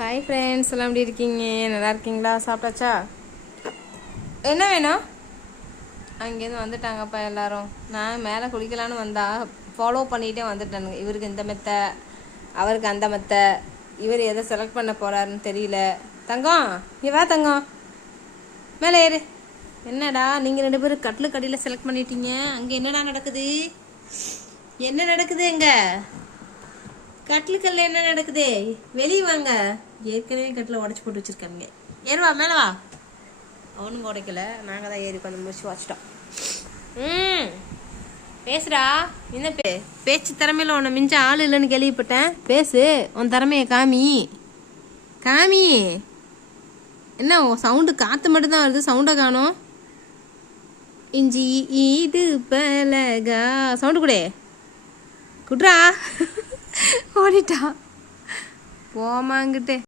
Hi friends, எல்லாம் எப்படி இருக்கீங்க? நல்லா இருக்கீங்களா? சாப்பிட்டாச்சா? என்ன வேணும்? அங்கேருந்து வந்துட்டாங்கப்பா எல்லாரும். நான் மேலே குளிக்கலான்னு வந்தா ஃபாலோ பண்ணிகிட்டே வந்துட்டானுங்க. இவருக்கு இந்த மெத்தை, அவருக்கு அந்த மெத்தை, இவர் எதை செலக்ட் பண்ண போகிறாருன்னு தெரியல. தங்கம், நீ வா தங்கம், மேலே ஏறு. என்னடா நீங்கள் 2 பேரும் கட்டில் கடியில் செலக்ட் பண்ணிட்டீங்க? அங்கே என்னடா நடக்குது? என்ன நடக்குது? எங்க கட்டிலுக்கல்ல என்ன நடக்குது? வெளியே வாங்க. ஏற்கனவே கட்டில் உடச்சி போட்டு வச்சுருக்காங்க. ஏறுவா, மேலே வா. அவனும் உடைக்கல, நாங்கள் தான் ஏறி கொஞ்சம் முடிச்சு வச்சிட்டோம். பேசுடா. என்ன பேச்சு திறமையில உன்னை மிஞ்ச ஆள் இல்லைன்னு கேள்விப்பட்டேன். பேசு, உன் திறமைய காமி. காமி. என்ன உன் சவுண்டு காற்று மட்டும்தான் வருது, சவுண்டை காணும். இஞ்சி ஈடு பலகா சவுண்டு கூட குட்ரா. ஓடிட்டா போமாங்கிட்டு.